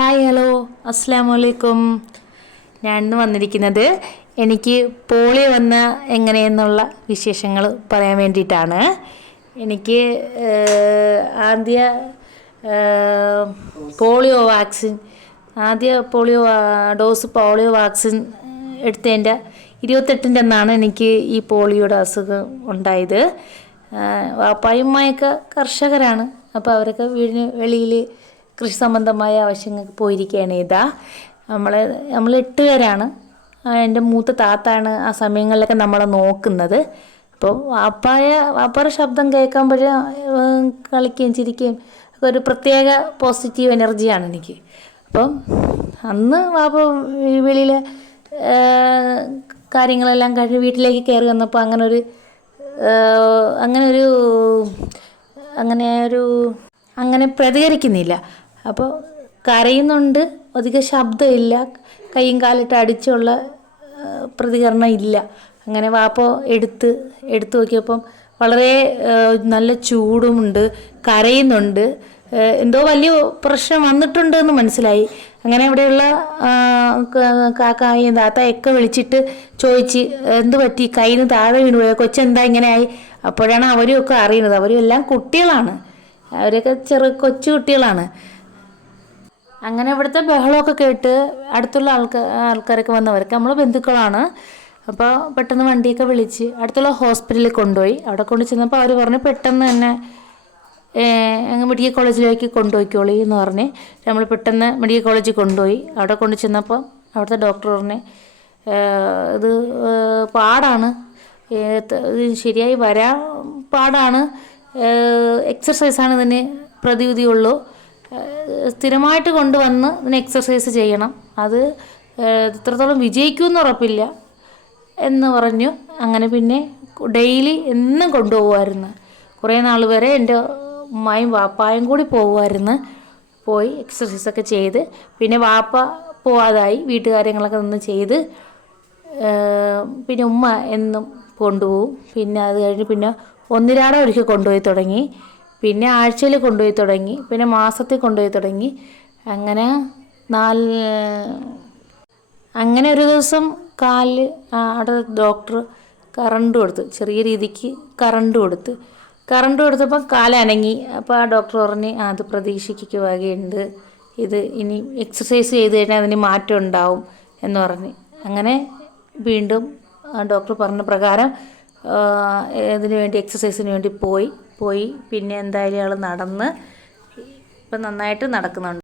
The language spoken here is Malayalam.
ഹായ് ഹലോ അസ്സലാമു അലൈക്കും. ഞാൻ ഇന്ന് വന്നിരിക്കുന്നത് എനിക്ക് പോളിയോ വന്ന എങ്ങനെയെന്നുള്ള വിശേഷങ്ങൾ പറയാൻ വേണ്ടിയിട്ടാണ്. എനിക്ക് ആദ്യ പോളിയോ പോളിയോ വാക്സിൻ എടുത്തതിൻ്റെ 28ൻ്റെ അന്നാണ് എനിക്ക് ഈ പോളിയോയുടെ അസുഖം ഉണ്ടായത്. വാപ്പായുമ്മയൊക്കെ കർഷകരാണ്. അപ്പോൾ അവരൊക്കെ വീടിന് വെളിയിൽ കൃഷി സംബന്ധമായ ആവശ്യങ്ങൾക്ക് പോയിരിക്കുകയാണ്. നമ്മൾ 8 പേരാണ്. എൻ്റെ മൂത്ത താത്താണ് ആ സമയങ്ങളിലൊക്കെ നമ്മളെ നോക്കുന്നത്. അപ്പോൾ വാപ്പായുടെ ശബ്ദം കേൾക്കുമ്പോൾ കളിക്കുകയും ചിരിക്കുകയും ഒക്കെ ഒരു പ്രത്യേക പോസിറ്റീവ് എനർജിയാണ് എനിക്ക്. അപ്പം അന്ന് വാപ്പ വെളിയിലെ കാര്യങ്ങളെല്ലാം കഴിഞ്ഞ് വീട്ടിലേക്ക് കയറി വന്നപ്പോൾ അങ്ങനെ പ്രതികരിക്കുന്നില്ല. അപ്പോൾ കരയുന്നുണ്ട്, അധികം ശബ്ദമില്ല, കൈയും കാലിട്ട് അടിച്ചുള്ള പ്രതികരണം ഇല്ല. അങ്ങനെ വാപ്പ എടുത്ത് നോക്കിയപ്പം വളരെ നല്ല ചൂടുമുണ്ട്, കരയുന്നുണ്ട്, എന്തോ വലിയ പ്രശ്നം വന്നിട്ടുണ്ട് എന്ന് മനസ്സിലായി. അങ്ങനെ അവിടെയുള്ള കാക്കായും താത്തയൊക്കെ വിളിച്ചിട്ട് ചോദിച്ച് എന്ത് പറ്റി, കയ്യിൽ നിന്ന് താഴെ വീണു പോയോ, കൊച്ചെന്താ ഇങ്ങനെയായി. അപ്പോഴാണ് അവരും ഒക്കെ അറിയുന്നത്. അവരും എല്ലാം കുട്ടികളാണ്, അവരൊക്കെ കൊച്ചു കുട്ടികളാണ്. അങ്ങനെ ഇവിടുത്തെ ബഹളമൊക്കെ കേട്ട് അടുത്തുള്ള ആൾക്കാരൊക്കെ വന്നവരൊക്കെ നമ്മൾ ബന്ധുക്കളാണ്. അപ്പോൾ പെട്ടെന്ന് വണ്ടിയൊക്കെ വിളിച്ച് അടുത്തുള്ള ഹോസ്പിറ്റലിൽ കൊണ്ടുപോയി. അവിടെ കൊണ്ടു ചെന്നപ്പോൾ അവർ പറഞ്ഞു പെട്ടെന്ന് തന്നെ മെഡിക്കൽ കോളേജിലേക്ക് കൊണ്ടുപോയിക്കോളി എന്ന് പറഞ്ഞ് നമ്മൾ പെട്ടെന്ന് മെഡിക്കൽ കോളേജിൽ കൊണ്ടുപോയി. അവിടെ കൊണ്ടു ചെന്നപ്പോൾ അവിടുത്തെ ഡോക്ടർ പറഞ്ഞ് ഇത് പാടാണ്, ഇത് ശരിയായി വരാൻ പാടാണ്, എക്സർസൈസാണ് ഇതിന് പ്രതിവിധിയുള്ളൂ, സ്ഥിരമായിട്ട് കൊണ്ടുവന്ന് ഇതിന് എക്സർസൈസ് ചെയ്യണം, അത് എത്രത്തോളം വിജയിക്കുമെന്ന് ഉറപ്പില്ല എന്ന് പറഞ്ഞു. അങ്ങനെ പിന്നെ ഡെയിലി എന്നും കൊണ്ടുപോകുമായിരുന്നു. കുറേ നാൾ വരെ എൻ്റെ ഉമ്മായും വാപ്പായും കൂടി പോകുമായിരുന്നു. പോയി എക്സർസൈസൊക്കെ ചെയ്ത് പിന്നെ വാപ്പ പോവാതായി, വീട്ടുകാര്യങ്ങളൊക്കെ നിന്ന് ചെയ്ത് പിന്നെ ഉമ്മ എന്നും കൊണ്ടുപോകും. പിന്നെ അത് കഴിഞ്ഞ് പിന്നെ ഒന്നിരാടെ ഒരിക്കൽ കൊണ്ടുപോയി തുടങ്ങി, പിന്നെ ആഴ്ചയിൽ കൊണ്ടുപോയി തുടങ്ങി, പിന്നെ മാസത്തിൽ കൊണ്ടുപോയി തുടങ്ങി. അങ്ങനെ ഒരു ദിവസം കാലിൽ അവിടെ ഡോക്ടർ കറണ്ട് കൊടുത്ത്, ചെറിയ രീതിക്ക് കറണ്ട് കൊടുത്തപ്പോൾ കാലനങ്ങി. അപ്പോൾ ആ ഡോക്ടർ പറഞ്ഞ് അത് പ്രതീക്ഷിക്കുക വകയുണ്ട്, ഇത് ഇനി എക്സർസൈസ് ചെയ്ത് കഴിഞ്ഞാൽ അതിന് മാറ്റം ഉണ്ടാവും എന്ന് പറഞ്ഞ്. അങ്ങനെ വീണ്ടും ആ ഡോക്ടർ പറഞ്ഞ പ്രകാരം ഇതിനു വേണ്ടി എക്സർസൈസിന് വേണ്ടി പോയി. പിന്നെ എന്തായാലും ആൾ നടന്ന് ഇപ്പം നന്നായിട്ട് നടക്കുന്നുണ്ട്.